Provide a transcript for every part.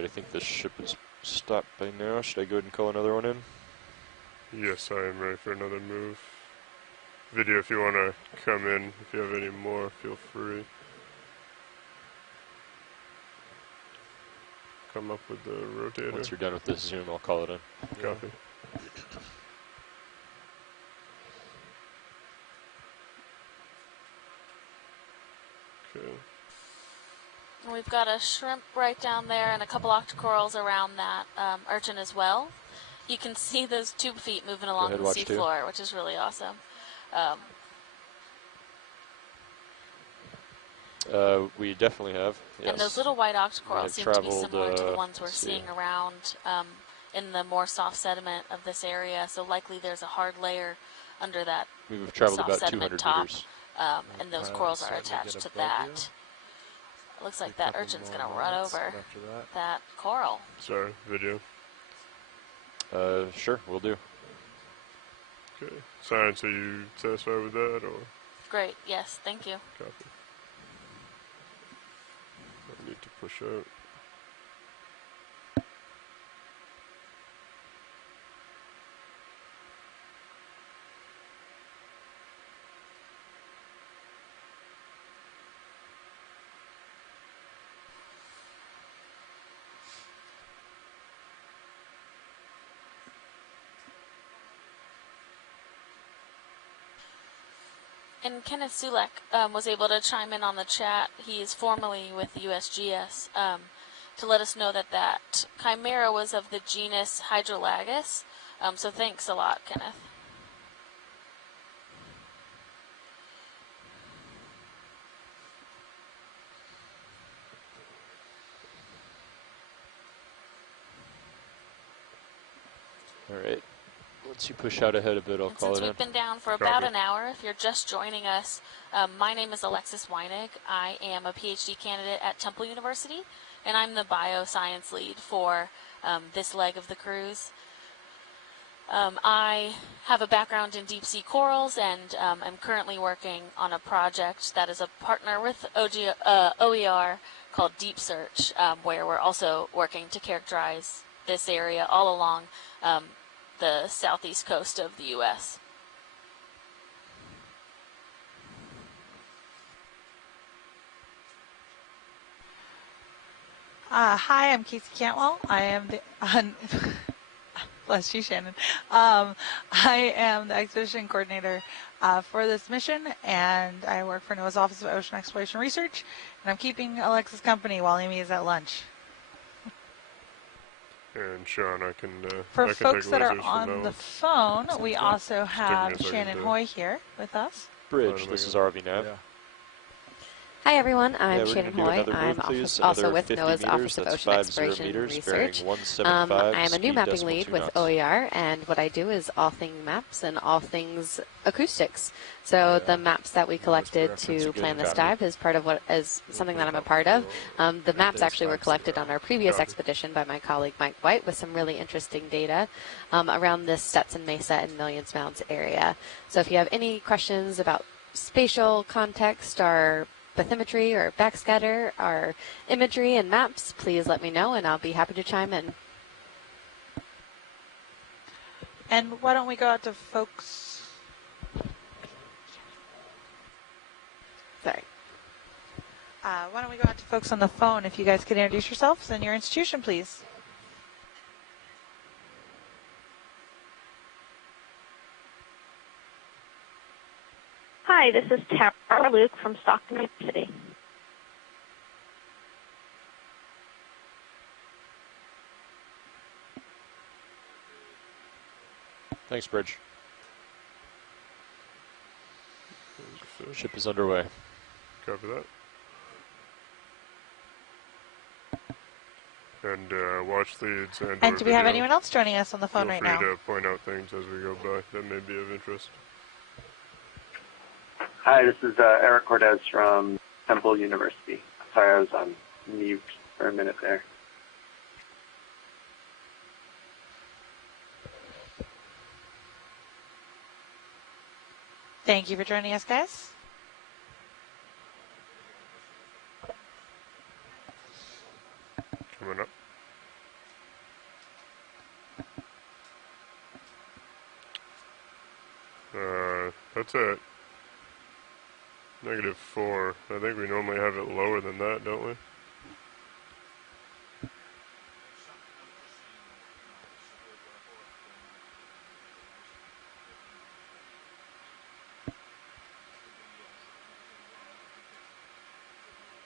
Alright, I think this ship is stopped by now. Should I go ahead and call another one in? Yes, I am ready for another move. Video, if you want to come in, if you have any more, feel free. Come up with the rotator. Once you're done with this zoom, I'll call it in. Copy. Okay. We've got a shrimp right down there and a couple octocorals around that urchin as well. You can see those tube feet moving along the seafloor, which is really awesome. We definitely have, yes. And those little white octocorals seem to be similar to the ones we're seeing around in the more soft sediment of this area. So likely there's a hard layer under that We've traveled soft about sediment 200 top, meters. and those corals are attached to that. It looks like that urchin's going to run over that coral. Sorry, video. Sure, we'll do. Okay. Science, are you satisfied with that, or? Great, yes, thank you. Copy. I need to push out. And Kenneth Sulek was able to chime in on the chat. He is formerly with USGS to let us know that that chimera was of the genus Hydrolagus. So thanks a lot, Kenneth. All right. Once you push out ahead a bit, I'll call it in. Since we've been down for about an hour, if you're just joining us, my name is Alexis Weinig. I am a PhD candidate at Temple University, and I'm the bioscience lead for this leg of the cruise. I have a background in deep sea corals, and I'm currently working on a project that is a partner with OER called Deep Search, where we're also working to characterize this area all along the southeast coast of the U.S. Hi, I'm Casey Cantwell. I am the bless you, Shannon. I am the expedition coordinator for this mission, and I work for NOAA's Office of Ocean Exploration Research, and I'm keeping Alexis company while Amy is at lunch. And Sean, I can for folks that are on the phone, we also have Shannon Hoy here with us. Bridge, this is ROV Nav. Yeah. Hi everyone, I'm Shannon Hoy. I'm also with NOAA's Office of Ocean Exploration and Research. I am a new mapping lead with OER, and what I do is all things maps and all things acoustics. So the maps that we collected to plan this dive is part of what is something that I'm a part of. The maps actually were collected on our previous expedition by my colleague Mike White with some really interesting data around this Stetson Mesa and Millions Mounds area. So if you have any questions about spatial context or bathymetry or backscatter or imagery and maps, please let me know and I'll be happy to chime in. And why don't we go out to folks? Sorry. Why don't we go out to folks on the phone? If you guys could introduce yourselves and your institution, please. Hi, this is Tara Luke from Stockton University. Thanks, Bridge. Ship is underway. Copy that. And watch leads. And do we have anyone else joining us on the phone right now? Feel free to point out things as we go by that may be of interest. Hi, this is Eric Cortez from Temple University. Sorry, I was on mute for a minute there. Thank you for joining us, guys. Coming up. That's at -4. I think we normally have it lower than that, don't we?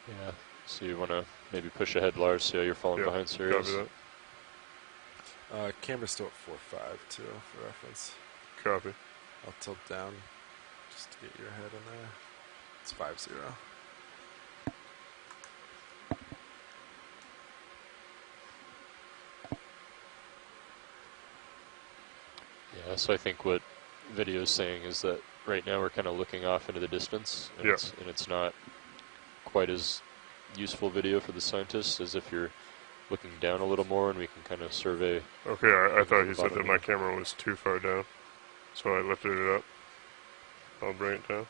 Yeah. So you want to maybe push ahead, Lars, see how you're falling behind Sirius. Copy that. Camera's still at 4.5 too, for reference. Copy. I'll tilt down just to get your head in there. It's 5-0. Yeah, so I think what video is saying is that right now we're kind of looking off into the distance, and, it's not quite as useful video for the scientists as if you're looking down a little more and we can kind of survey. Okay, I thought you said that my camera was too far down, so I lifted it up. I'll bring it down.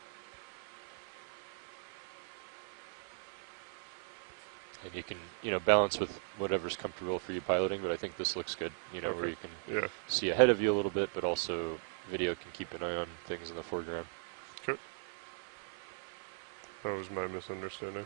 And you can, balance with whatever's comfortable for you piloting, but I think this looks good, where you can see ahead of you a little bit, but also video can keep an eye on things in the foreground. Okay. That was my misunderstanding.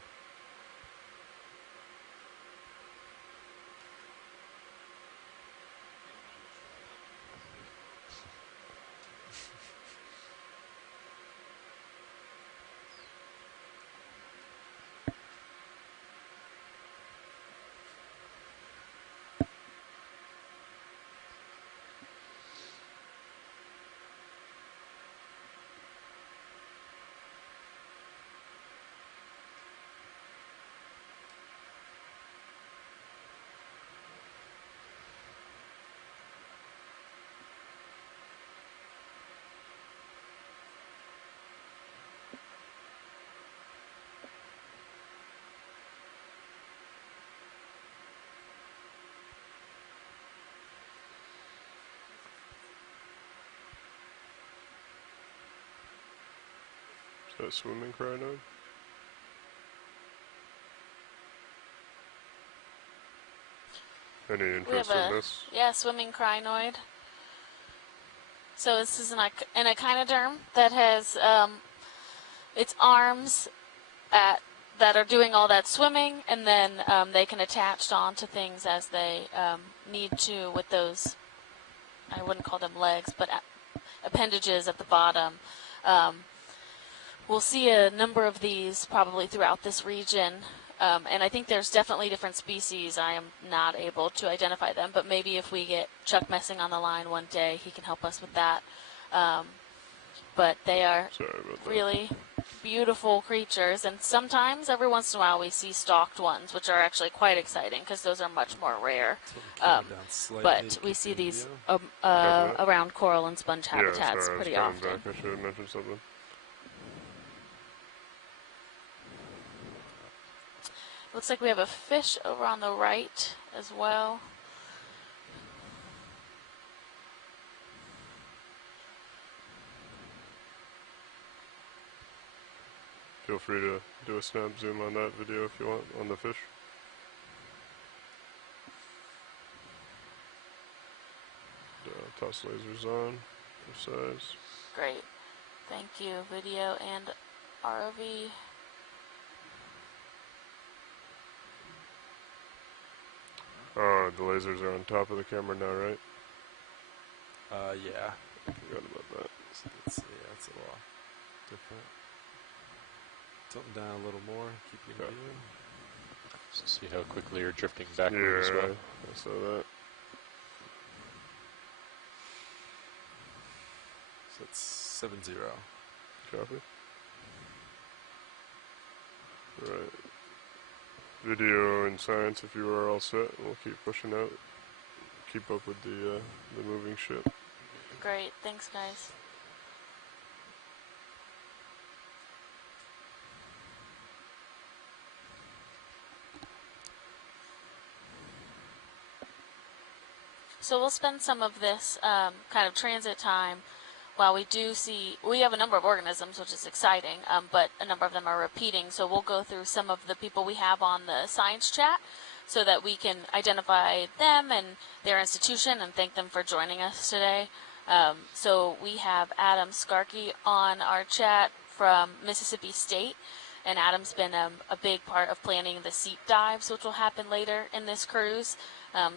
Is that swimming crinoid? Any interest in this? Yeah, swimming crinoid. So this is an echinoderm that has its arms that are doing all that swimming, and then they can attach onto things as they need to with those, I wouldn't call them legs, but appendages at the bottom. We'll see a number of these probably throughout this region, and I think there's definitely different species. I am not able to identify them, but maybe if we get Chuck Messing on the line one day, he can help us with that. But they are really beautiful creatures, and sometimes, every once in a while, we see stalked ones, which are actually quite exciting because those are much more rare. But we see these around coral and sponge habitats pretty often. I should have mentioned something. Looks like we have a fish over on the right as well. Feel free to do a snap zoom on that video if you want, on the fish. Toss lasers on for size. Great. Thank you, video and ROV. Oh, the lasers are on top of the camera now, right? Yeah. I forgot about that. It's a little different. Tilt down a little more. Keep your view. So see how quickly you're drifting backward as well. I saw that. So it's 7-0. Copy. Right. Video and science, if you are all set, we'll keep pushing out. Keep up with the moving ship. Great, thanks guys. So we'll spend some of this kind of transit time while we do see, we have a number of organisms, which is exciting, but a number of them are repeating. So we'll go through some of the people we have on the science chat so that we can identify them and their institution and thank them for joining us today. So we have Adam Skarkey on our chat from Mississippi State, and Adam's been a big part of planning the seep dives, which will happen later in this cruise.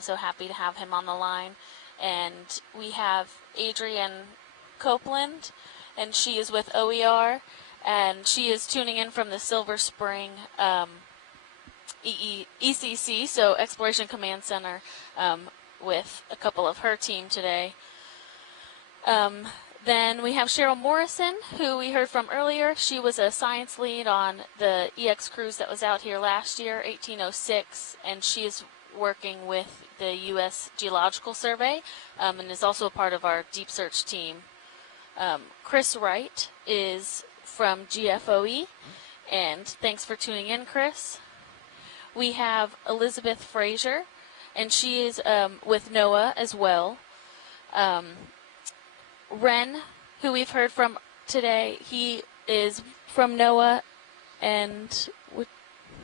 So happy to have him on the line. And we have Adrienne Copeland, and she is with OER, and she is tuning in from the Silver Spring ECC, so Exploration Command Center, with a couple of her team today. Then we have Cheryl Morrison, who we heard from earlier. She was a science lead on the EX cruise that was out here last year, 1806, and she is working with the U.S. Geological Survey, and is also a part of our deep search team. Chris Wright is from GFOE, and thanks for tuning in, Chris. We have Elizabeth Frazier, and she is with NOAA as well. Ren, who we've heard from today, he is from NOAA and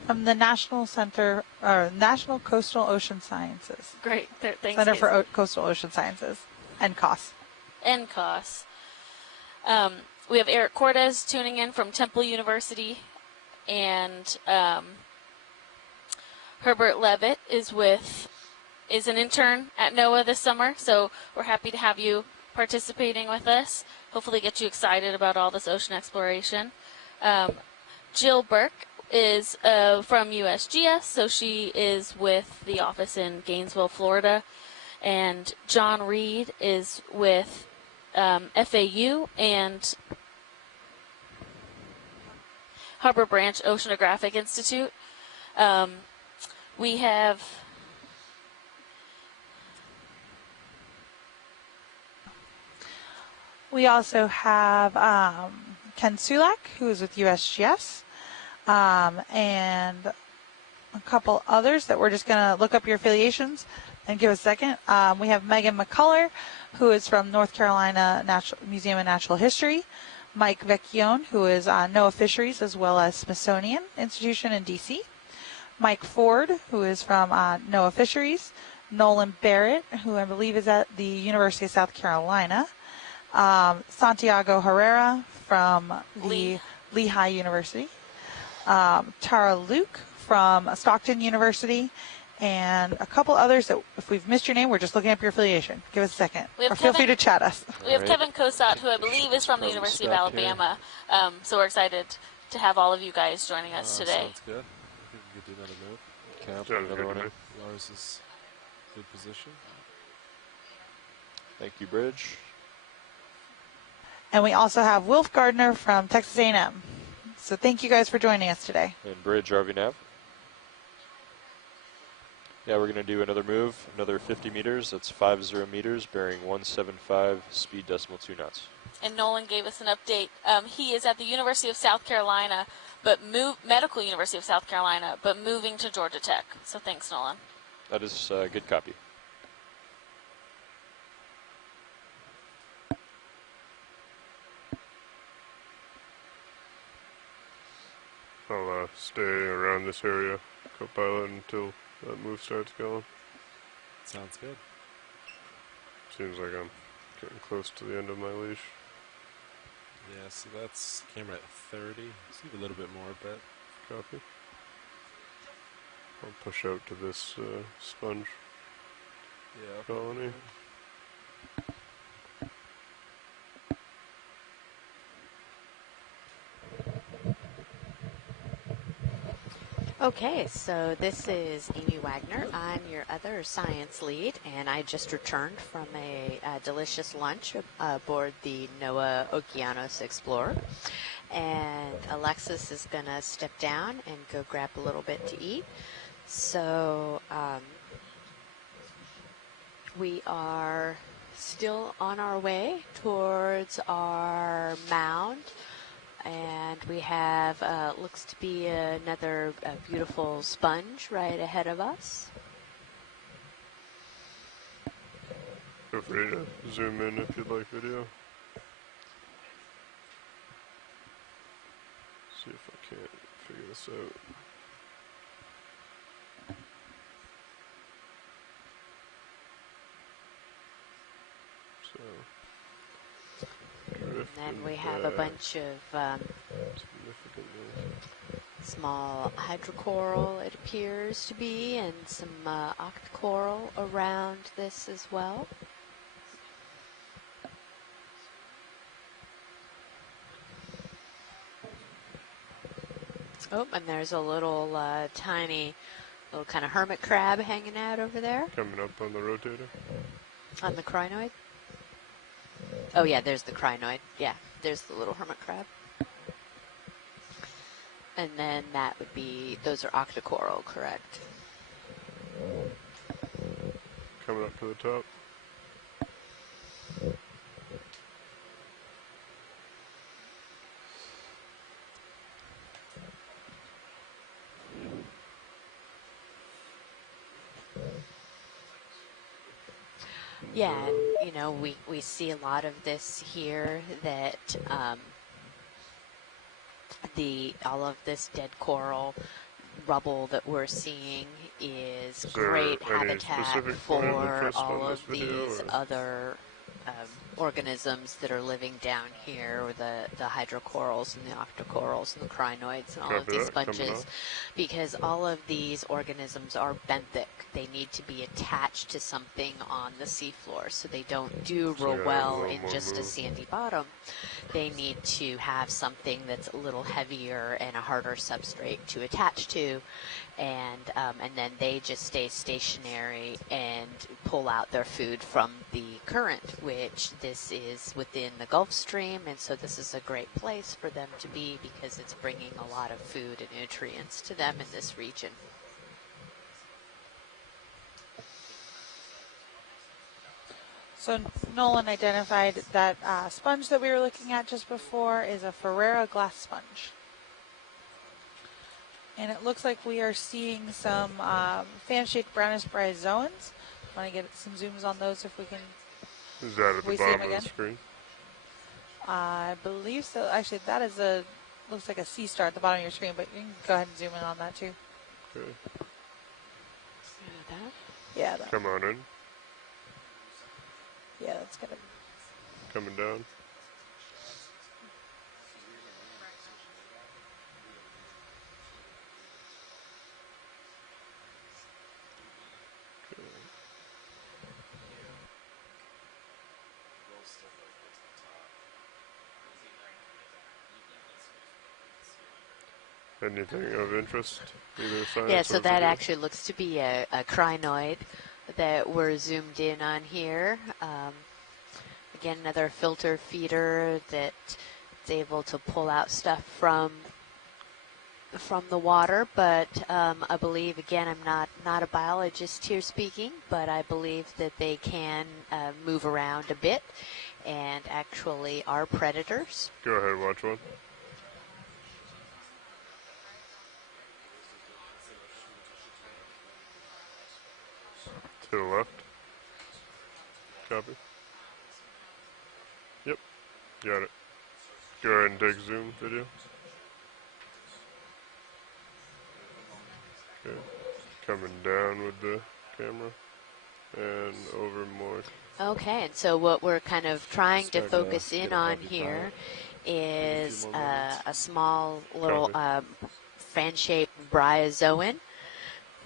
from the National Center, or National Coastal Ocean Sciences. Great, thanks. Center for Coastal Ocean Sciences, NCOS. NCOS. We have Eric Cortez tuning in from Temple University, and Herbert Levitt is an intern at NOAA this summer, so we're happy to have you participating with us. Hopefully get you excited about all this ocean exploration. Jill Burke is from USGS, so she is with the office in Gainesville, Florida. And John Reed is with FAU and Harbor Branch Oceanographic Institute. We also have Ken Sulak, who is with USGS, and a couple others that we're just going to look up your affiliations and give a second. We have Megan McCullough, who is from North Carolina Museum of Natural History. Mike Vecchione, who is NOAA Fisheries as well as Smithsonian Institution in D.C. Mike Ford, who is from NOAA Fisheries. Nolan Barrett, who I believe is at the University of South Carolina. Santiago Herrera from the Lehigh University. Tara Luke from Stockton University. And a couple others that, if we've missed your name, we're just looking up your affiliation. Give us a second. Or feel free to chat us. We have Kevin Kosat, who I believe is from the University of Alabama. So we're excited to have all of you guys joining us today. Sounds good. I think we could do another move. Count another one in. Lars is good position. Thank you, Bridge. And we also have Wilf Gardner from Texas A&M. So thank you guys for joining us today. And Bridge, RV Nav. Yeah, we're going to do another move, another 50 meters. That's 50 meters, bearing 175, speed decimal 2 knots. And Nolan gave us an update. He is at the University of South Carolina, Medical University of South Carolina, but moving to Georgia Tech. So thanks, Nolan. That is a good copy. I'll stay around this area, co-pilot, until that move starts going. Sounds good. Seems like I'm getting close to the end of my leash. Yeah, so that's camera at 30. Let's leave a little bit more, but copy. I'll push out to this sponge colony. Okay, so this is Amy Wagner. I'm your other science lead, and I just returned from a delicious lunch aboard the NOAA Okeanos Explorer. And Alexis is going to step down and go grab a little bit to eat. So we are still on our way towards our mound. And we have, looks to be another beautiful sponge right ahead of us. Feel free to zoom in if you'd like video. See if I can't figure this out. So then we have a bunch of small hydrocoral, it appears to be, and some octocoral around this as well. Oh, and there's a little tiny little kind of hermit crab hanging out over there. Coming up on the rotator. On the crinoid? Oh, yeah, there's the crinoid. Yeah, there's the little hermit crab. And then that would be, those are octocoral, correct? Coming up to the top. Yeah, and, you know, we see a lot of this here that all of this dead coral rubble that we're seeing is great habitat for all of these other organisms that are living down here, the hydrocorals and the octocorals and the crinoids and all of these sponges, because all of these organisms are benthic. They need to be attached to something on the seafloor, so they don't do real well in just a sandy bottom. They need to have something that's a little heavier and a harder substrate to attach to, and then they just stay stationary and pull out their food from the current, which this is within the Gulf Stream, and so this is a great place for them to be because it's bringing a lot of food and nutrients to them in this region. So Nolan identified that sponge that we were looking at just before is a Ferreira glass sponge. And it looks like we are seeing some fan-shaped brownish bryozoans. I want to get some zooms on those if we can. Is that at the bottom of the screen? I believe so. Actually, that is looks like a sea star at the bottom of your screen, but you can go ahead and zoom in on that too. Okay. Yeah. That. Come on in. Yeah, that's gonna. Coming down. Anything of interest? Either science yeah, so that video? actually looks to be a crinoid that we're zoomed in on here. Again, another filter feeder that is able to pull out stuff from the water, but I believe, again, I'm not a biologist here speaking, but I believe that they can move around a bit and actually are predators. Go ahead, watch one. To the left. Copy. Yep. Got it. Go ahead and take zoom video. Okay. Coming down with the camera. And over more. Okay, and so what we're kind of trying to focus in on here is a small little fan-shaped bryozoan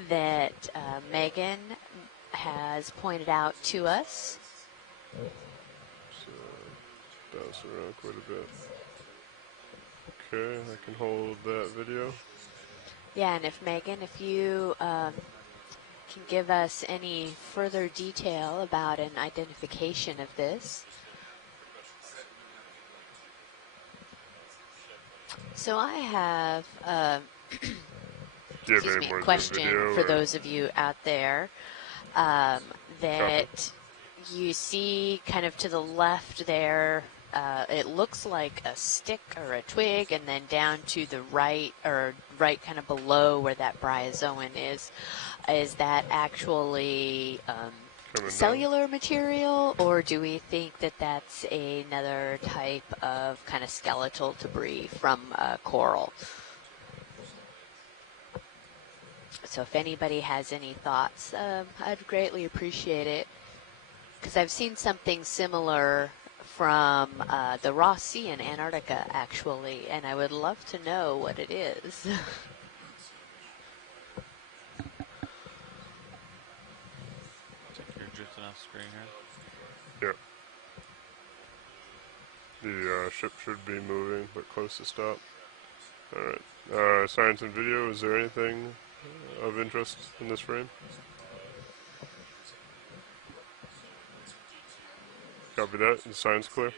that Megan has pointed out to us. So, bounce around quite a bit. Okay, I can hold that video. Yeah, and Megan, if you can give us any further detail about an identification of this. So I have excuse me, a question for those of you out there that you see kind of to the left there. It looks like a stick or a twig, and then down to the right, or right kind of below where that bryozoan is that actually cellular material, or do we think that that's another type of kind of skeletal debris from coral? So if anybody has any thoughts, I'd greatly appreciate it, because I've seen something similar from the Ross Sea in Antarctica, actually, and I would love to know what it is. I think you're drifting off screen here. Yeah. The ship should be moving, but close to stop. Alright. Science and video, is there anything of interest in this frame? Copy that. Is science clear?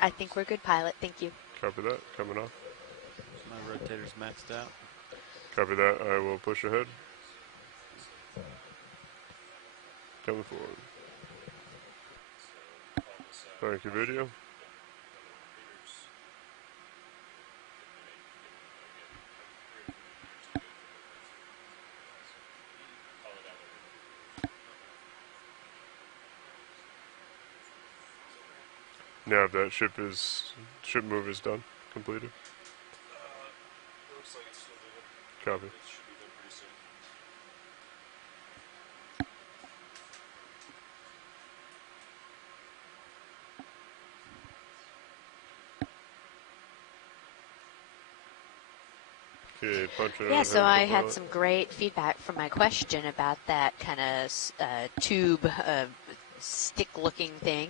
I think we're good, pilot. Thank you. Copy that. Coming off. My rotator's maxed out. Copy that. I will push ahead. Coming forward. Thank you, video. Now that ship move is done, completed. Looks like it's still moving. Copy. It should be done pretty soon. Okay, punching Yeah, out so head I to had pilot. some great feedback from my question about that kind of tube stick-looking thing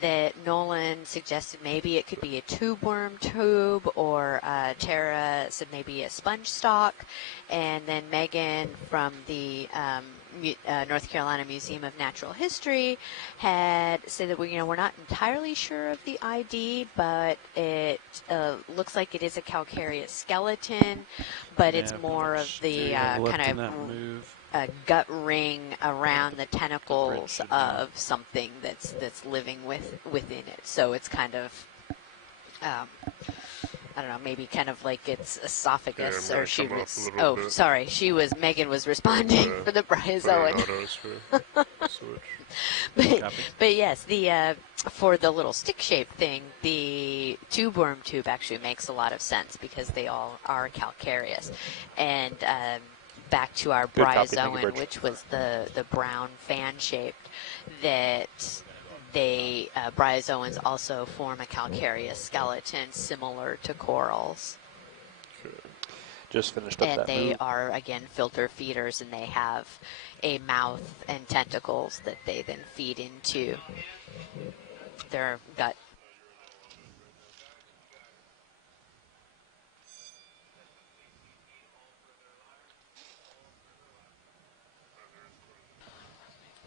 that Nolan suggested maybe it could be a tube worm tube, or Tara said maybe a sponge stalk, and then Megan from the North Carolina Museum of Natural History had said that we're not entirely sure of the ID, but it looks like it is a calcareous skeleton, but it's more of the kind of gut ring around the tentacles of something that's living within it. So it's kind of I don't know, maybe kind of like its esophagus, or she was. Oh, bit. Sorry, Megan was responding for the bryozoan. but yes, the for the little stick-shaped thing, the tube worm tube actually makes a lot of sense because they all are calcareous, and back to our bryozoan, which was the brown fan-shaped, that they bryozoans also form a calcareous skeleton similar to corals. Just finished up and that they move. are, again, filter feeders, and they have a mouth and tentacles that they then feed into their gut.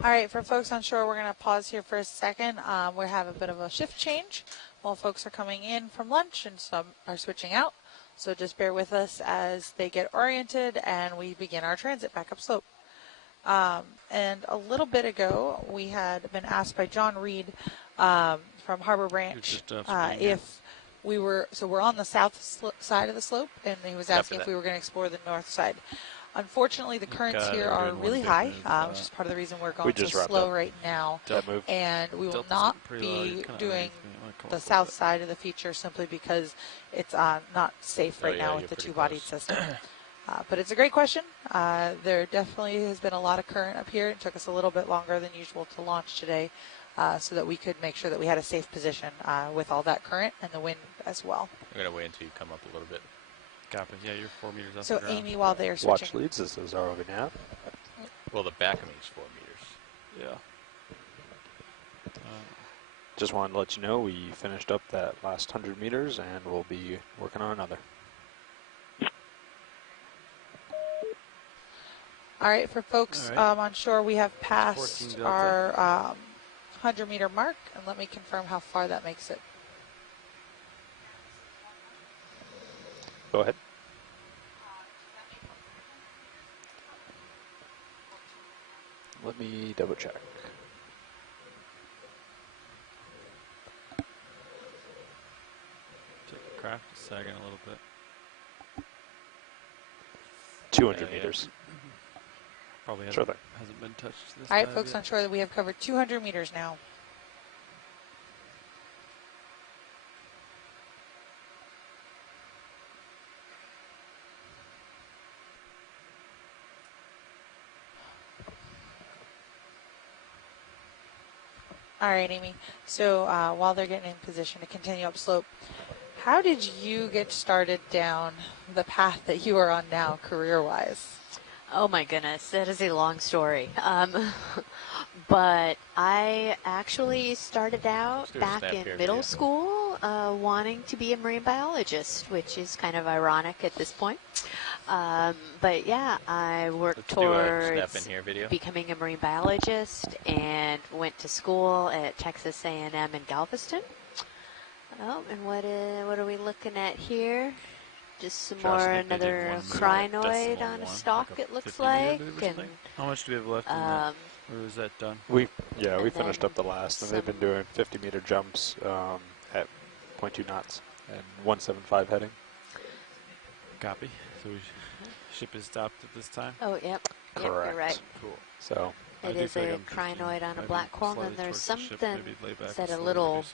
All right, for folks on shore, we're going to pause here for a second. We have a bit of a shift change while folks are coming in from lunch and some are switching out. So just bear with us as they get oriented and we begin our transit back up slope. And a little bit ago, we had been asked by John Reed from Harbor Branch if we were, so we're on the south side of the slope, and he was asking if we were going to explore the north side. Unfortunately, the currents here are really high, which is part of the reason we're going so slow right now. And we will not be doing the south side of the feature simply because it's not safe right now with the two-bodied system. But it's a great question. There definitely has been a lot of current up here. It took us a little bit longer than usual to launch today so that we could make sure that we had a safe position with all that current and the wind as well. We're going to wait until you come up a little bit. Copy. Yeah, you're 4 meters off so the ground. Amy, while they're switching. Watch leads, this is ROV nav. Well, the back of me is 4 meters. Yeah. Just wanted to let you know we finished up that last 100 meters and we'll be working on another. All right, for folks on shore, we have passed our 100-meter mark, and let me confirm how far that makes it. Go ahead. Let me double check. Check the craft, sagging a little bit. 200 meters. Probably sure hasn't been touched this All right, time folks yet. on shore, we have covered 200 meters now. All right, Amy. So while they're getting in position to continue upslope, how did you get started down the path that you are on now, career-wise? Oh my goodness, that is a long story. But I actually started out back in middle school wanting to be a marine biologist, which is kind of ironic at this point. But yeah, I worked towards becoming a marine biologist and went to school at Texas A&M in Galveston. Oh, and what are we looking at here? Just some more, another crinoid on a stalk, it looks like. And how much do we have left in that? Or is that done? We finished up the last, and they've been doing 50-meter jumps at 0.2 knots and 175 heading. Copy. So ship is stopped at this time? Oh, yep. Correct. Yep, you're right. Cool. So it is a crinoid on a black coral, and there's something, is that a little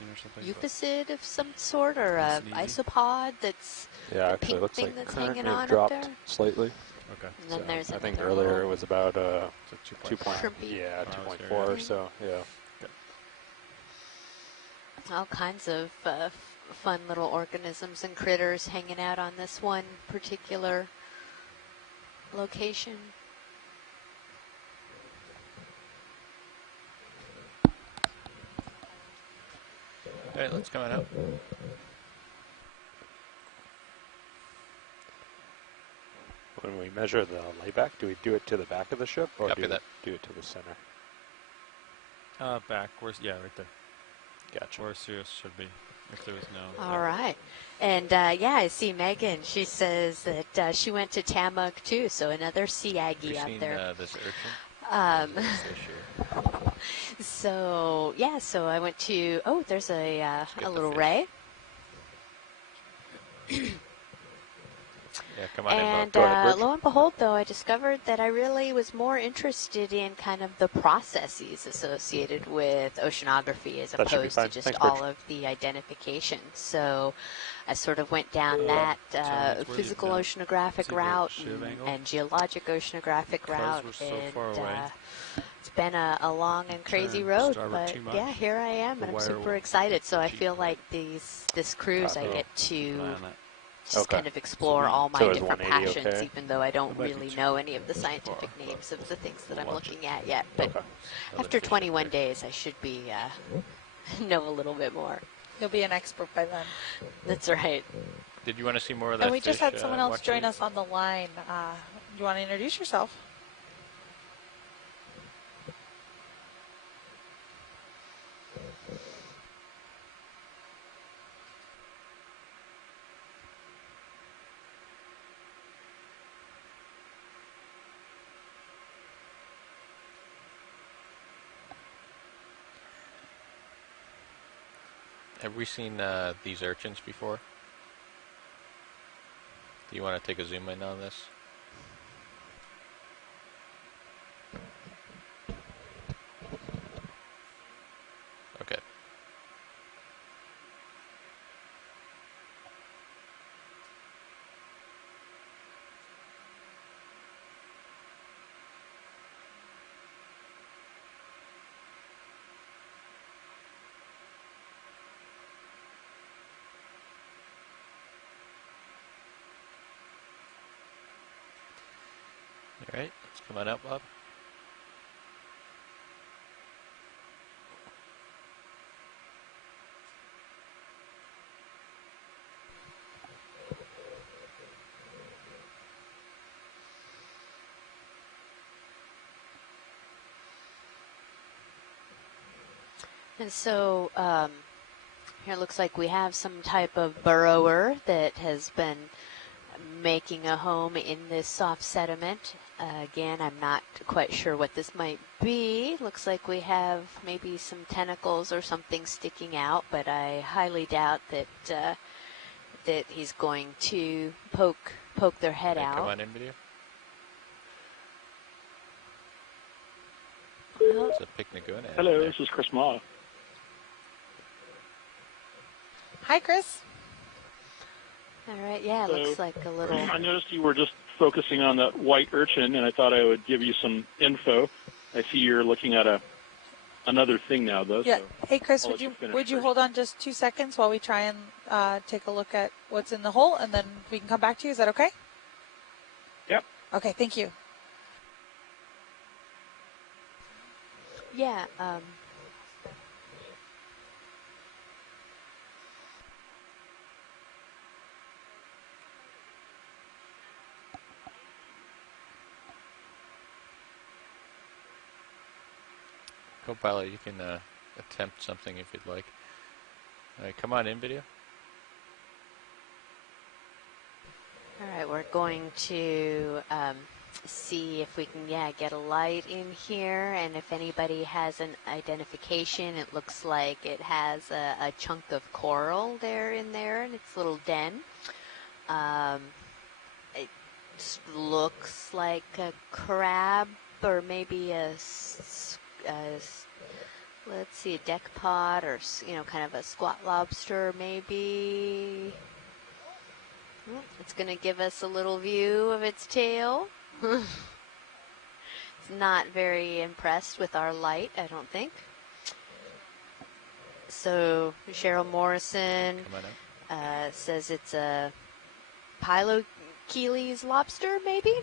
euphysid of some sort, or a isopod that's the pink thing that's hanging on up there? Slightly. Okay. And then there's I think earlier it was about 2.4 or so. Yeah. Okay. All kinds of fun little organisms and critters hanging out on this one particular location. All right, let's come on out. When we measure the layback, do we do it to the back of the ship, or do it to the center? Back. Right there. Gotcha. Where Sirius should be, if there was no. All right. And yeah, I see Megan. She says that she went to Tamug too, so another sea Aggie out there. This urchin? So yeah, so I went to. Oh, there's a little ray. Yeah, come on and in, lo and behold, though, I discovered that I really was more interested in kind of the processes associated with oceanography as opposed to just all of the identification. So I sort of went down that physical oceanographic route and geologic oceanographic route. And it's been a long and crazy road, but yeah, here I am, and I'm super excited. So I feel like this cruise, I get to just kind of explore all my different passions, even though I don't really know any of the scientific names of the things that I'm looking at yet. But after 21 days, I should be know a little bit more. You'll be an expert by then. That's right. Did you want to see more of that? And we just had someone else join us on the line. You want to introduce yourself? Have we seen these urchins before? Do you want to take a zoom in on this? Okay. All right, let's come on out, Bob. And so here it looks like we have some type of burrower that has been making a home in this soft sediment. Again, I'm not quite sure what this might be. Looks like we have maybe some tentacles or something sticking out, but I highly doubt that that he's going to poke their head out. Come on in, video. Well, it's a picnic going on. Hello, this is Chris Ma. Hi, Chris. All right, yeah, it looks like a little... I noticed you were just focusing on that white urchin, and I thought I would give you some info. I see you're looking at a another thing now, though. Yeah. So Hey, Chris, I'll would you hold on just 2 seconds while we try and take a look at what's in the hole, and then we can come back to you? Is that okay? Yep. Okay. Thank you. Yeah. Co-pilot, you can attempt something if you'd like. All right, come on in, video. All right, we're going to see if we can, get a light in here, and if anybody has an identification, it looks like it has a chunk of coral there in its little den. It looks like a crab, or maybe let's see, a deck pod, or kind of a squat lobster, maybe. It's going to give us a little view of its tail. It's not very impressed with our light, I don't think. So Cheryl Morrison says it's a Pilocheles lobster, maybe,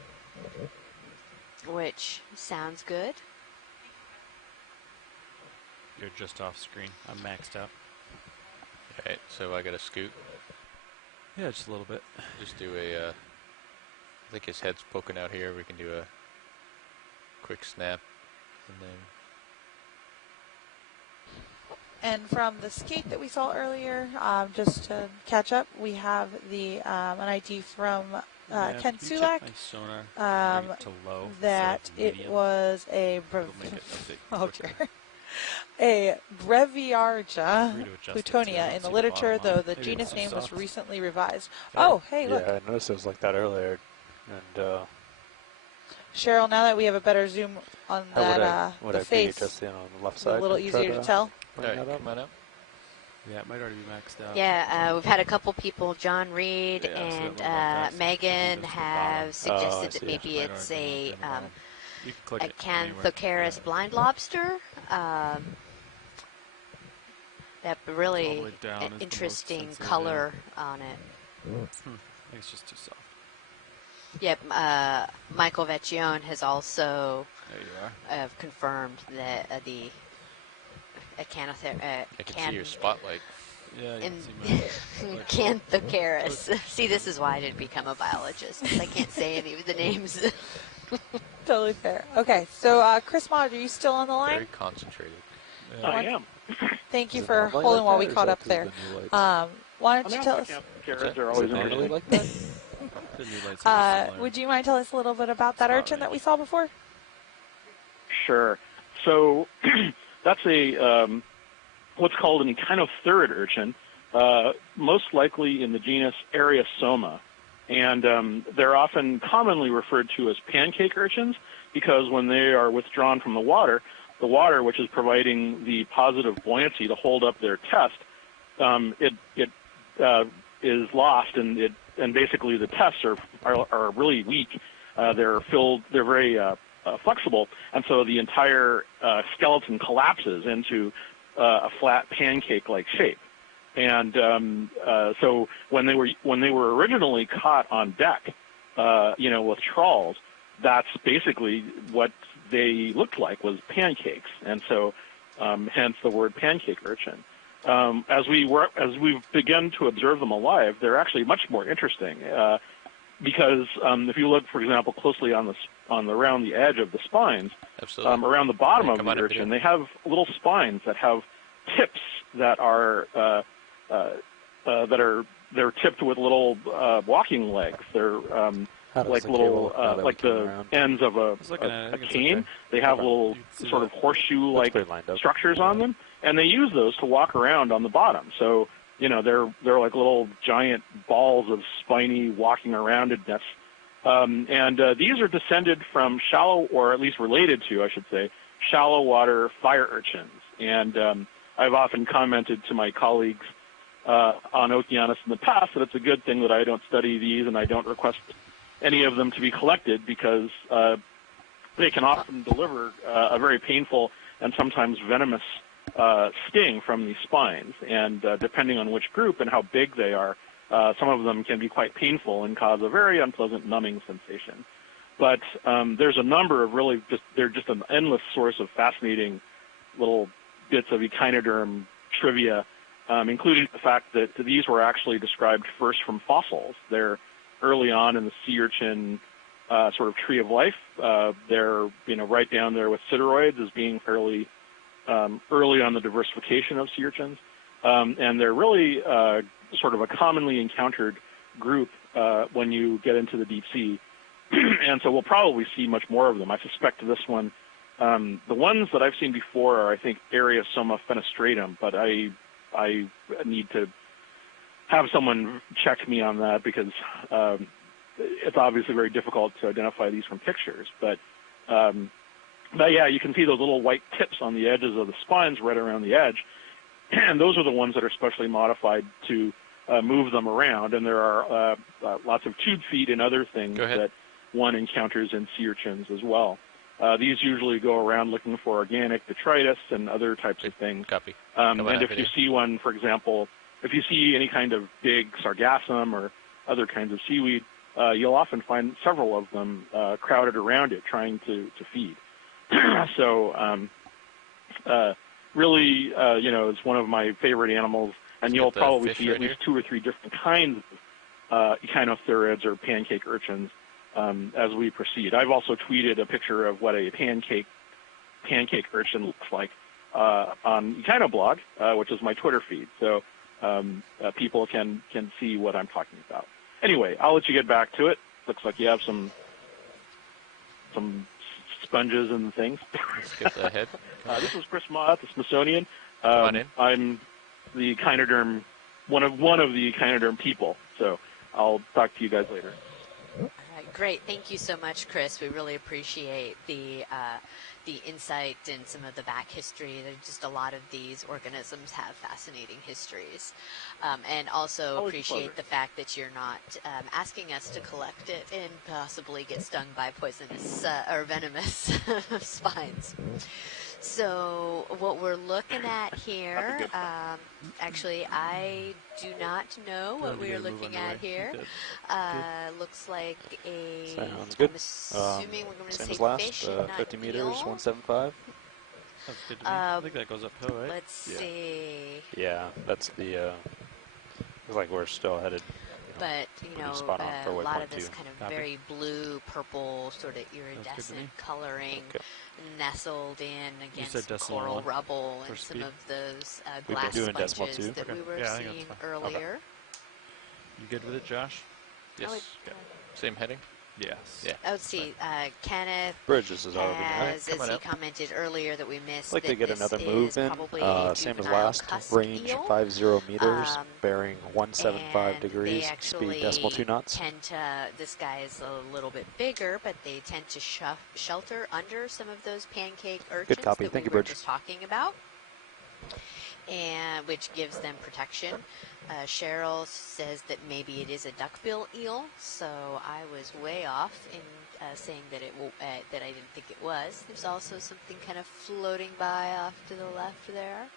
which sounds good. You're just off screen. I'm maxed out. All right, so I got to scoot. Yeah, just a little bit. Just do a, I think his head's poking out here. We can do a quick snap, and then. And from the skate that we saw earlier, just to catch up, we have the an ID from Ken Sulak that it was a a Breviardia plutonia in the literature, though the genus name was recently revised. Oh, hey, look. Yeah, I noticed it was like that earlier. And Cheryl, now that we have a better zoom on that, the face, just in on the left side, a little easier to tell. Come on up. Yeah, it might already be maxed out. Yeah, we've had a couple people, John Reed and Megan, have suggested that maybe it's a Acanthocaris blind lobster. That really interesting color on it. I think it's just too soft. Yep, Michael Vecchione has also confirmed that the Acanthocaris. I can see your spotlight. Yeah, you can see Acanthocaris. See, this is why I didn't become a biologist, because I can't say any of the names. Totally fair. Okay, so Chris Maud, are you still on the line? Very concentrated. Yeah. I am. Thank you for holding while we caught up there. Why don't you tell us? Are always like that? Would you mind telling us a little bit about that urchin that we saw before? Sure. So that's a what's called an echinothurid urchin, most likely in the genus Ariosoma. And they're often commonly referred to as pancake urchins because when they are withdrawn from the water, which is providing the positive buoyancy to hold up their test, it is lost, and basically the tests are really weak. They're very flexible, and so the entire skeleton collapses into a flat pancake-like shape. And so when they were originally caught on deck, with trawls, that's basically what they looked like, was pancakes, and so hence the word pancake urchin. As we've begun to observe them alive, they're actually much more interesting because if you look, for example, closely around the edge of the spines, around the bottom of the urchin, they have little spines that have tips that are they're tipped with little walking legs. They're like little like the ends of a cane. They have little sort of horseshoe-like structures on them, and they use those to walk around on the bottom. So they're like little giant balls of spiny walking aroundedness. And these are descended from shallow, or at least related to, I should say, shallow water fire urchins. And I've often commented to my colleagues on Okeanos in the past that it's a good thing that I don't study these and I don't request any of them to be collected because they can often deliver a very painful and sometimes venomous sting from these spines. And depending on which group and how big they are, some of them can be quite painful and cause a very unpleasant numbing sensation. But there's a number of really they're just an endless source of fascinating little bits of echinoderm trivia, including the fact that these were actually described first from fossils. They're early on in the sea urchin sort of tree of life. They're right down there with sideroids as being fairly early on the diversification of sea urchins, and they're really sort of a commonly encountered group when you get into the deep sea. And so we'll probably see much more of them. I suspect this one. The ones that I've seen before are, I think, Areosoma fenestratum, but I need to have someone check me on that because it's obviously very difficult to identify these from pictures. But yeah, you can see those little white tips on the edges of the spines right around the edge, and those are the ones that are specially modified to move them around. And there are lots of tube feet and other things that one encounters in sea urchins as well. These usually go around looking for organic detritus and other types of things. Copy. And if you see one, for example, if you see any kind of big sargassum or other kinds of seaweed, you'll often find several of them crowded around it trying to feed. So really, it's one of my favorite animals, and you'll probably see at least 2 or 3 different kinds of echinotherids or pancake urchins as we proceed. I've also tweeted a picture of what a pancake urchin looks like on Echinoblog, which is my Twitter feed, so people can see what I'm talking about. Anyway, I'll let you get back to it. Looks like you have some sponges and things. Let's get ahead. This is Chris Ma at the Smithsonian. Come on in. I'm the echinoderm, one of the echinoderm people. So I'll talk to you guys later. All right, great. Thank you so much, Chris. We really appreciate the insight and some of the back history. There's just a lot of these organisms have fascinating histories. And also appreciate the fact that you're not asking us to collect it and possibly get stung by poisonous or venomous spines. So what we're looking at here, actually, I do not know what we are looking at here. Looks like a, sounds good. I'm assuming we're going to say last, fish, 50 meters, eel. 175. That's good to me. I think that goes uphill, right? Let's see. Yeah, that's the, looks like we're still headed. But, spot on for a lot of waypoint this 2. kind of very blue, purple, sort of iridescent coloring nestled in against coral rubble and some of those glass sponges that we were seeing earlier. You good with it, Josh? Yes. Same heading? Yes. Yeah. Let's see. Kenneth Bridges is already as he commented earlier that we missed. Like they get another move in. Same as last. Range 50 meters, bearing 175 degrees, speed decimal 2 knots. This guy is a little bit bigger, but they tend to shelter under some of those pancake urchins Good copy. that Thank we you, were Bridge. just talking about, and which gives them protection. Cheryl says that maybe it is a duckbill eel, so I was way off in saying that that I didn't think it was. There's also something kind of floating by off to the left there.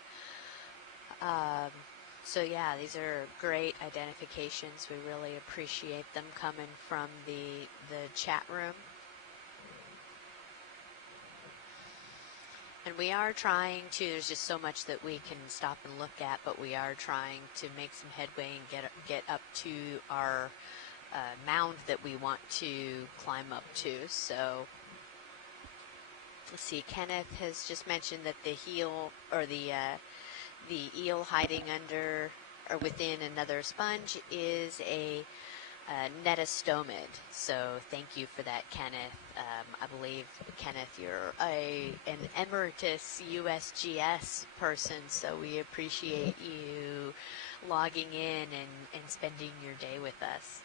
So yeah, these are great identifications. We really appreciate them coming from the chat room. And we are trying to, there's just so much that we can stop and look at, but we are trying to make some headway and get up to our mound that we want to climb up to. So let's see, Kenneth has just mentioned that the heel, or the eel hiding under or within another sponge is a netastomid. So thank you for that, Kenneth. I believe, Kenneth, you're an emeritus USGS person, so we appreciate you logging in and spending your day with us.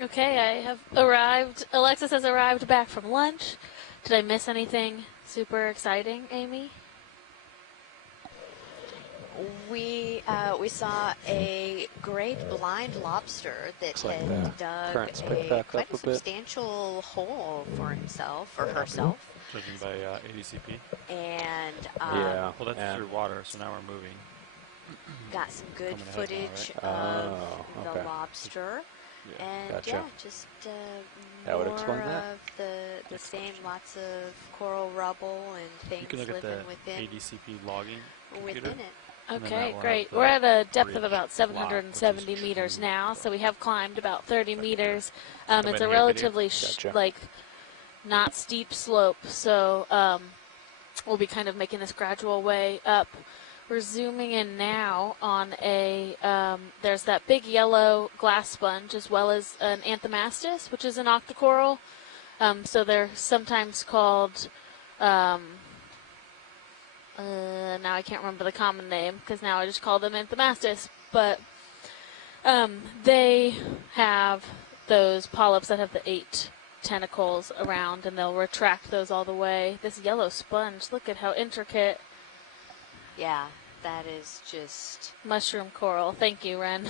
Okay, I have arrived. Alexis has arrived back from lunch. Did I miss anything super exciting, Amy? We saw a great blind lobster that Looks had like dug a quite a substantial hole for himself or herself. Judging by ADCP. And yeah, well, that's through water, so now we're moving. Got some good footage now, right? of the lobster. Yeah. And Gotcha. yeah, just That would more explain that. of the same, lots of coral rubble and things You can look at living the within ADCP logging computer. within it. Okay, great. We're at a depth of about 770 meters now, so we have climbed about 30 meters. It's a relatively not steep slope, so we'll be kind of making this gradual way up. We're zooming in now on a, there's that big yellow glass sponge as well as an anthomastus, which is an octocoral. So they're sometimes called, now I can't remember the common name because now I just call them anthomastus. But they have those polyps that have the 8 tentacles around, and they'll retract those all the way. This yellow sponge, look at how intricate. Yeah, that is just... Mushroom coral. Thank you, Ren.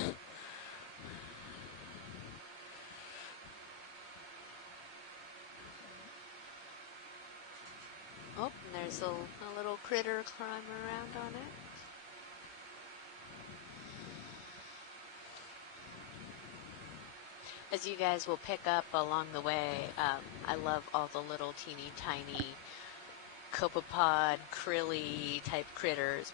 Oh, and there's a little critter climbing around on it. As you guys will pick up along the way, I love all the little teeny tiny copepod, krilly type critters.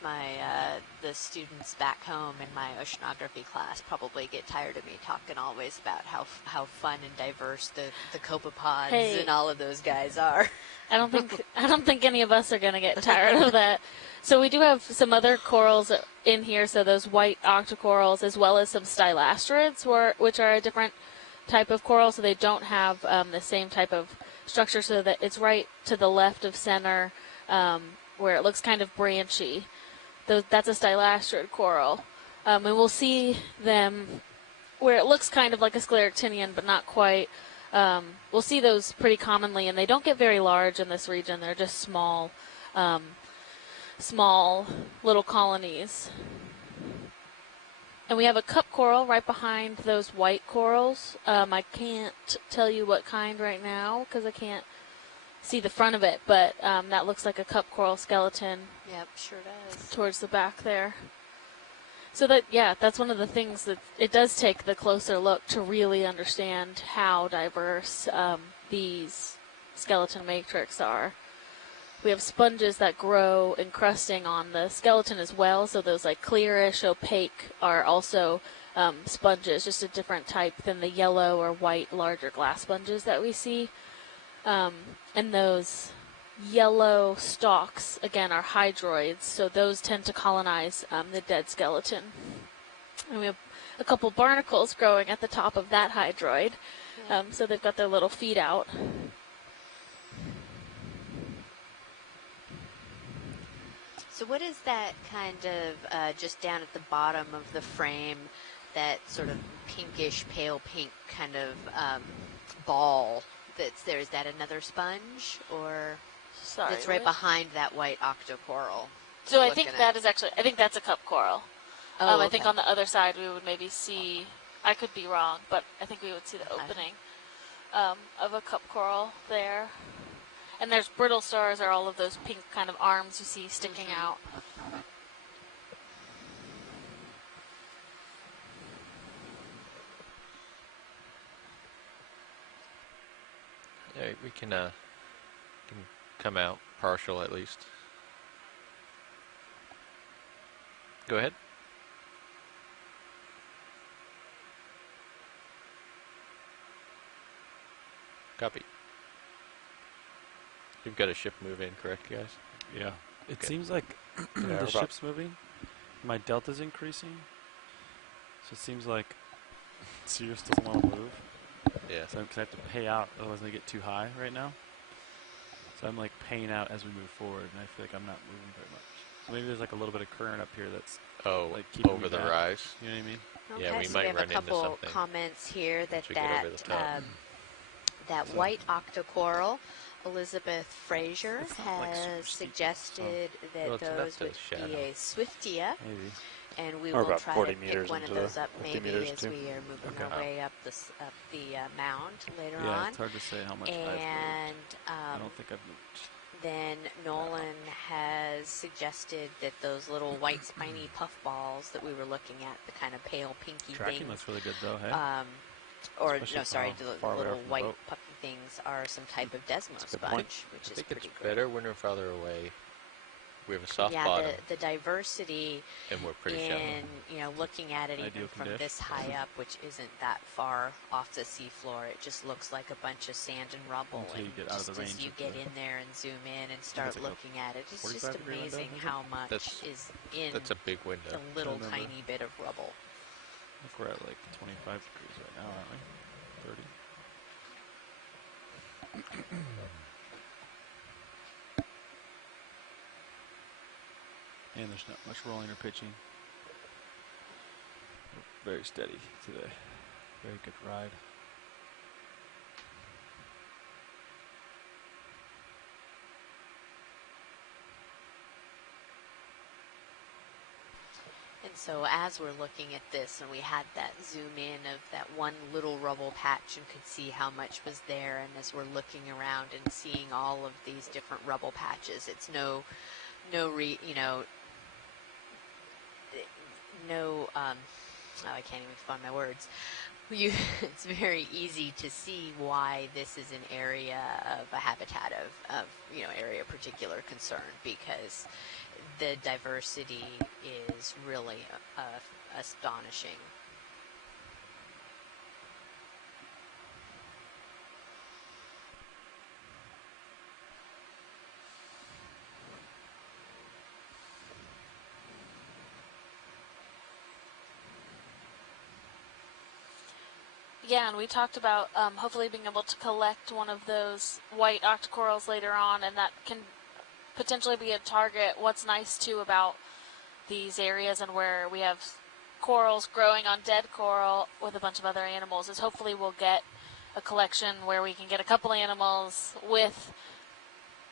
The students back home in my oceanography class probably get tired of me talking always about how fun and diverse the copepods and all of those guys are. I don't think any of us are going to get tired of that. So we do have some other corals in here. So those white octocorals, as well as some stylastrids, which are a different type of coral. So they don't have the same type of structure. So that it's right to the left of center, where it looks kind of branchy. That's a stylastrid coral, and we'll see them where it looks kind of like a scleractinian, but not quite. We'll see those pretty commonly, and they don't get very large in this region. They're just small little colonies. And we have a cup coral right behind those white corals. I can't tell you what kind right now because I can't see the front of it, but that looks like a cup coral skeleton. Yep, sure does. Towards the back there. So that's one of the things that it does take the closer look to really understand how diverse these skeleton matrix are. We have sponges that grow encrusting on the skeleton as well, so those like clearish, opaque are also sponges, just a different type than the yellow or white larger glass sponges that we see. And those yellow stalks, again, are hydroids, so those tend to colonize the dead skeleton. And we have a couple barnacles growing at the top of that hydroid, so they've got their little feet out. So what is that kind of, just down at the bottom of the frame, that sort of pinkish, pale pink kind of ball that's there? Is that another sponge, or that's right behind that white octocoral? So I think that is actually, I think that's a cup coral. Oh, okay. I think on the other side we would maybe see, I could be wrong, but I think we would see the opening of a cup coral there. And there's brittle stars, are all of those pink kind of arms you see sticking out. Yeah, we can come out partial at least. Go ahead. Copy. You've got a ship moving, correct, guys? Yeah. It seems like the ship's moving. My delta's increasing. So it seems like Sirius doesn't want to move. Yeah. So I have to pay out, otherwise I get too high right now. So I'm like paying out as we move forward, and I feel like I'm not moving very much. Maybe there's like a little bit of current up here that's like over the rise. You know what I mean? Okay, yeah, we so might we have run a couple into something. comments here that that So. white octocoral, Elizabeth Fraser has suggested that those would be a Swiftia. Maybe. And we Or will about try 40 to pick meters one of into those the up 50 maybe meters as too. we are moving our way up the mound later yeah, on. it's hard to say how much I've moved. And I don't think I've moved. then Nolan has suggested that those little white spiny puffballs that we were looking at, the kind of pale pinky Tracking things. looks really good though, hey? Or Especially no, sorry, the far away little from the white boat. puffy things are some type of desmo That's a good sponge, point. which I is think pretty it's great. better when we're farther away. We have a soft Yeah, bottom, the diversity and we're pretty shallow. you know, looking at it even from this high up, which isn't that far off the seafloor, it just looks like a bunch of sand and rubble. Until you and get out of just the as range you of get the- in there and zoom in and start like a looking at it, it's just 45-degree window, amazing is it? how much That's- is in That's a big window. the little I remember. tiny bit of rubble. I think we're at like 25 degrees right now, aren't we? 30. And there's not much rolling or pitching. Very steady today. Very good ride. And so as we're looking at this, and we had that zoom in of that one little rubble patch and could see how much was there, and as we're looking around and seeing all of these different rubble patches, it's no I can't even find my words. It's very easy to see why this is an area of a habitat of area of particular concern, because the diversity is really astonishing. Yeah, and we talked about hopefully being able to collect one of those white octocorals later on, and that can potentially be a target. What's nice, too, about these areas and where we have corals growing on dead coral with a bunch of other animals is hopefully we'll get a collection where we can get a couple animals with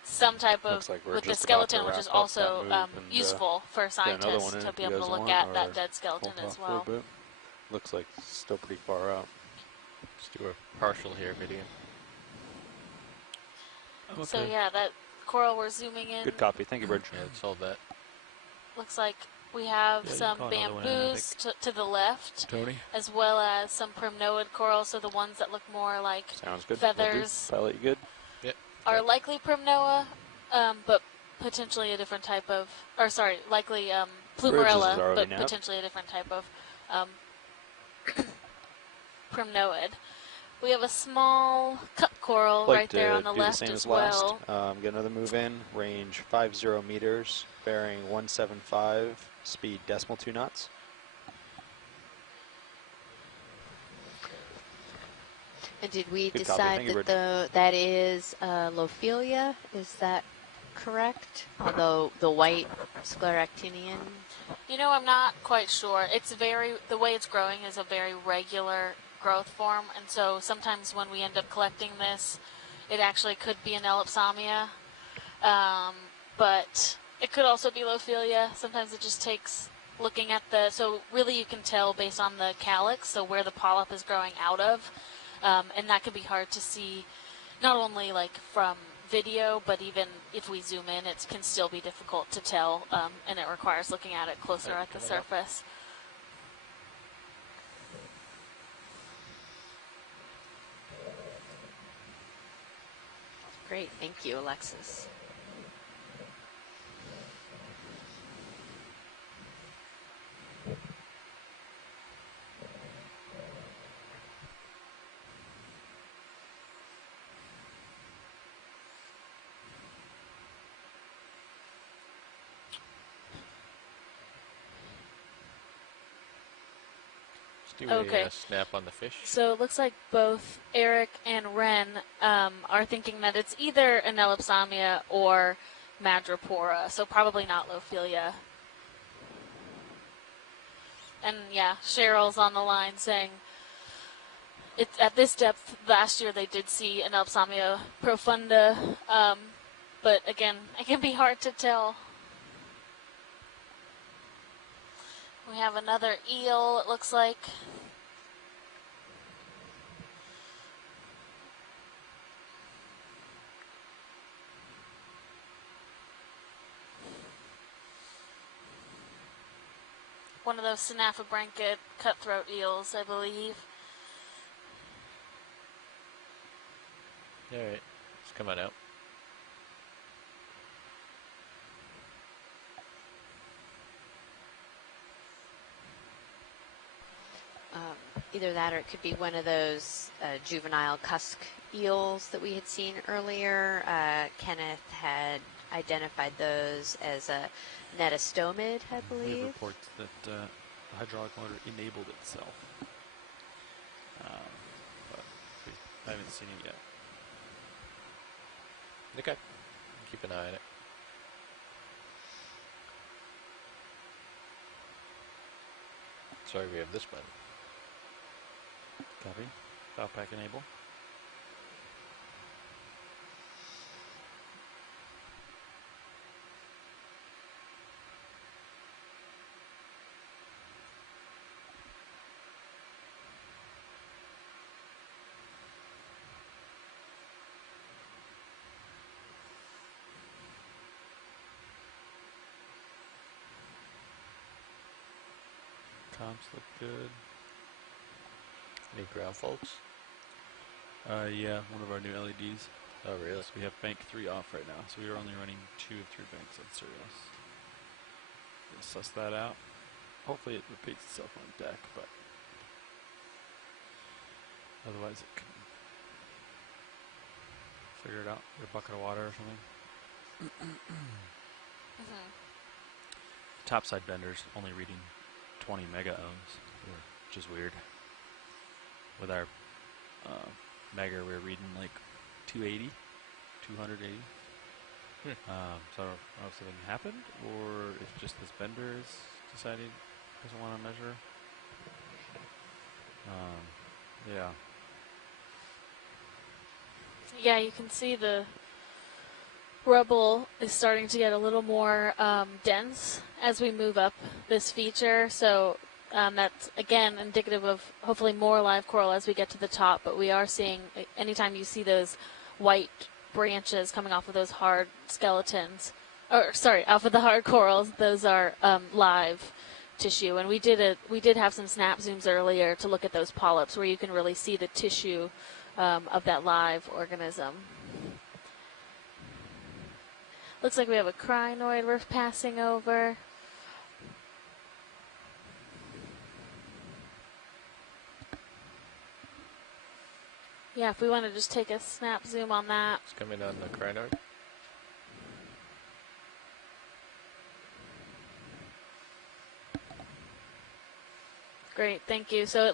some type of, like with the skeleton, which is also useful for scientists to be able to look at that dead skeleton as well. Looks like it's still pretty far out. Let's do a partial here video. Okay. So yeah, that coral we're zooming in. Good copy. Thank you, Bridge. Yeah, it's all that. Looks like we have some bamboos to the left, Tony, as well as some primnoid corals, so the ones that look more like Sounds good. feathers Pilot, you good? Yep. are likely primnoa, but potentially a different type of, likely plumerella, but potentially a different type of primnoid. We have a small cup coral right there on the left as well. Get another move in, range 50 meters, bearing 175, speed 2 knots. And did we decide that that is Lophelia? Is that correct? Although the white scleractinian? You know, I'm not quite sure. The way it's growing is a very regular growth form, and so sometimes when we end up collecting this, it actually could be an ellipsamia, but it could also be Lophelia. Sometimes it just takes looking at so really you can tell based on the calyx, so where the polyp is growing out of, and that can be hard to see, not only like from video, but even if we zoom in, it can still be difficult to tell, and it requires looking at it closer at the surface. Great, thank you, Alexis. Do a snap on the fish. So it looks like both Eric and Ren are thinking that it's either an ellipsamia or madrepora, so probably not Lophilia. And yeah, Cheryl's on the line saying it's at this depth. Last year they did see an Elpsamia profunda, but again, it can be hard to tell. We have another eel, it looks like. One of those Synaphobranchid cutthroat eels, I believe. Alright, it's coming out. Either that or it could be one of those juvenile cusk eels that we had seen earlier. Kenneth had identified those as a netastomid, I believe. We have reports that the hydraulic motor enabled itself. But I haven't seen it yet. Okay. Keep an eye on it. Sorry, we have this one. Copy. Bow pack enable. Comps look good. Any ground faults? Yeah, one of our new LEDs. Oh, really? So we have bank 3 off right now. So we are only running 2 of 3 banks on Sirius. We'll suss that out. Hopefully it repeats itself on deck, but otherwise it can figure it out. Get a bucket of water or something. Topside bender's only reading 20 mega ohms, which is weird. With our mega, we're reading like 280, 280. So I don't know if something happened or if just this bender is deciding doesn't want to measure. Yeah. Yeah, you can see the rubble is starting to get a little more dense as we move up this feature. So that's, again, indicative of hopefully more live coral as we get to the top. But we are seeing, anytime you see those white branches coming off of those hard skeletons, or sorry, off of the hard corals, those are live tissue. And we did have some snap zooms earlier to look at those polyps where you can really see the tissue of that live organism. Looks like we have a crinoid we're passing over. Yeah, if we want to just take a snap zoom on that. It's coming on the crinoid. Great, thank you. So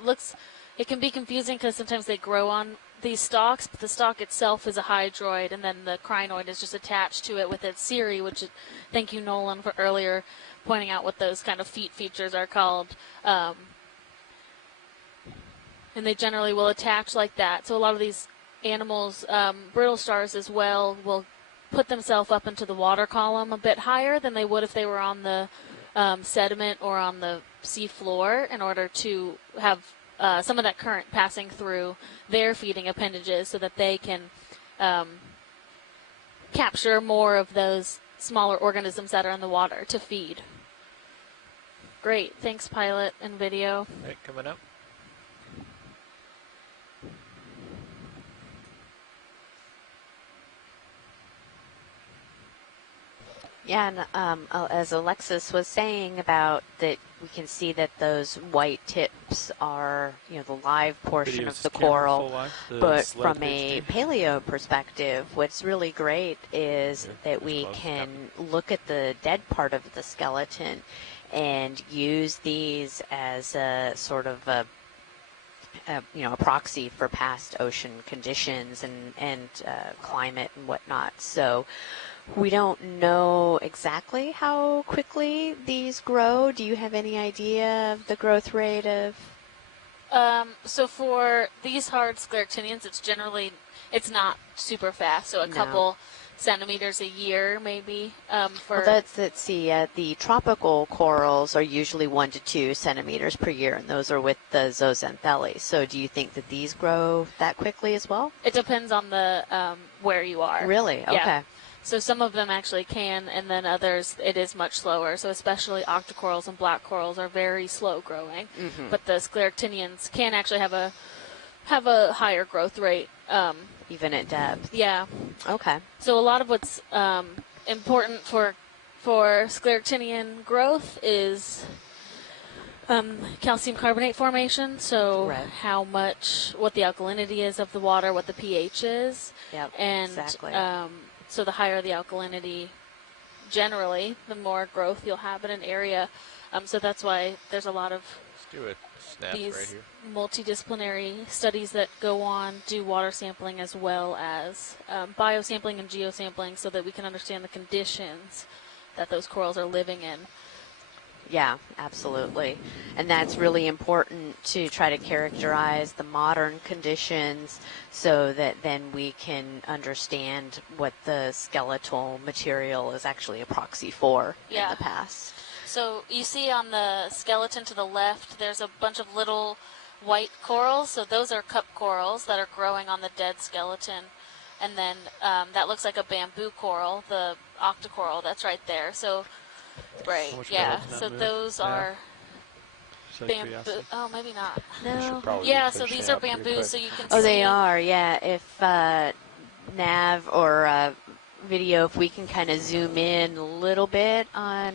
it can be confusing because sometimes they grow on these stalks, but the stalk itself is a hydroid, and then the crinoid is just attached to it with its cirri, which is, thank you, Nolan, for earlier pointing out what those kind of feet features are called. And they generally will attach like that. So a lot of these animals, brittle stars as well, will put themselves up into the water column a bit higher than they would if they were on the sediment or on the sea floor in order to have some of that current passing through their feeding appendages so that they can capture more of those smaller organisms that are in the water to feed. Great. Thanks, pilot and video. Right, coming up. Yeah, and as Alexis was saying about that, we can see that those white tips are, the live portion of the coral. But from a paleo perspective, what's really great is that we can look at the dead part of the skeleton and use these as a sort of a proxy for past ocean conditions and climate and whatnot. So We don't know exactly how quickly these grow. Do you have any idea of the growth rate of? So for these hard scleractinians, it's not super fast. So a couple centimeters a year, maybe. Well, let's see. The tropical corals are usually 1 to 2 centimeters per year, and those are with the zooxanthellae. So do you think that these grow that quickly as well? It depends on the where you are. Really? Okay. Yeah. So some of them actually can, and then others it is much slower. So especially octocorals and black corals are very slow growing, but the scleractinians can actually have a higher growth rate. Even at depth. Yeah. Okay. So a lot of what's important for scleractinian growth is calcium carbonate formation. So what the alkalinity is of the water, what the pH is. Yep. And exactly. So the higher the alkalinity, generally, the more growth you'll have in an area. So that's why there's a lot of these multidisciplinary studies that go on, do water sampling as well as biosampling and geosampling so that we can understand the conditions that those corals are living in. Yeah, absolutely. And that's really important to try to characterize the modern conditions so that then we can understand what the skeletal material is actually a proxy for in the past. So you see on the skeleton to the left, there's a bunch of little white corals. So those are cup corals that are growing on the dead skeleton. And then that looks like a bamboo coral, the octocoral that's right there. So so those are bamboo. Oh, maybe not. No. Yeah, so these are bamboo, so you can see. Oh, they are, yeah. If Nav or video, if we can kind of zoom in a little bit on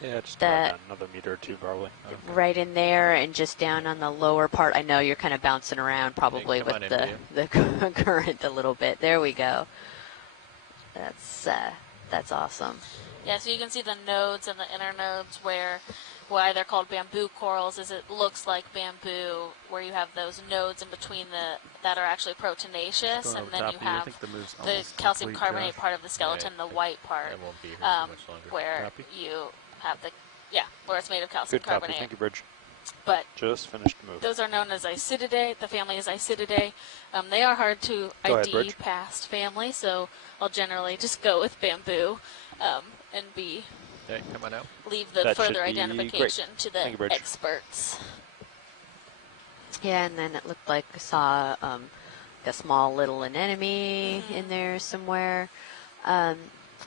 just about another meter or two probably. Right in there and just down on the lower part. I know you're kind of bouncing around probably with the current a little bit. There we go. That's awesome. Yeah, so you can see the nodes and the inner nodes why they're called bamboo corals is it looks like bamboo where you have those nodes in between that are actually proteinaceous, and then you have the calcium carbonate part of the skeleton, the white part, where you have where it's made of calcium carbonate. Thank you, Bridge. But just finished the move. Those are known as Isididae. The family is Isididae. They are hard to ID past family, so I'll generally just go with bamboo and come on out. Leave the further identification to the experts. Yeah, and then it looked like I saw a small little anemone in there somewhere.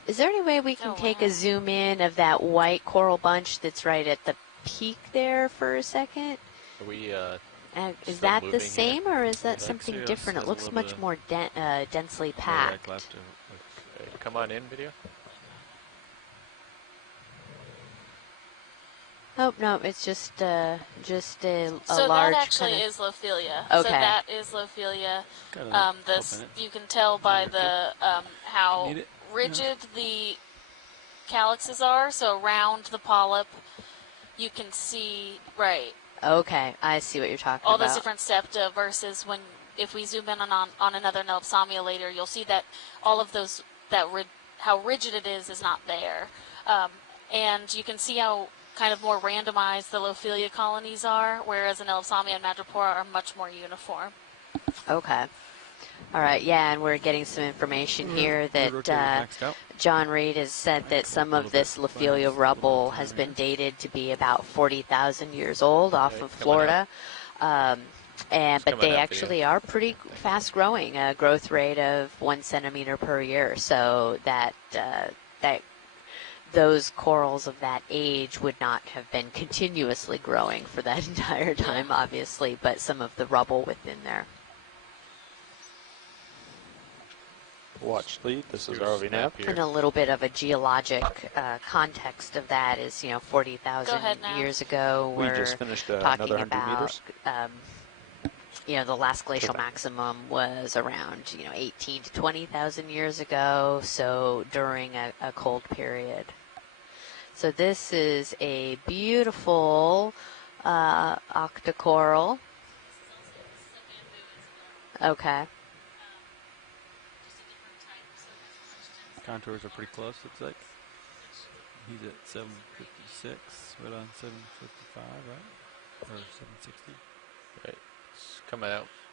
Is there any way we can take a zoom in of that white coral bunch that's right at the peak there for a second? Are we, is that the same, or is that something different? It looks much more densely packed. Come on in, video. Oh, no, it's just a so large. So that actually is Lophilia. Okay. So that is Lophilia. You can tell by the how rigid the calyxes are. So around the polyp, you can see Okay, I see what you're talking all about. those different septa versus if we zoom in on another Nelopsamia later, you'll see that all of those how rigid it is not there, and you can see how kind of more randomized the Lophilia colonies are, whereas the Nelopsamia and Madrepora are much more uniform. Okay. All right, yeah, and we're getting some information here that John Reed has said that some of this Lophilia rubble has been dated to be about 40,000 years old off of Florida. But they actually are pretty fast growing, a growth rate of 1 centimeter per year. So that those corals of that age would not have been continuously growing for that entire time, obviously, but some of the rubble within there. Watch lead. This is ROV Nav. And a little bit of a geologic context of that is, 40,000 years ago. We just finished another 100 meters. The last glacial maximum was around, 18 to 20,000 years ago, so during a cold period. So this is a beautiful octocoral. Okay. contours are pretty close, looks like. He's at 756, right on 755, right? Or 760. Right. It's coming out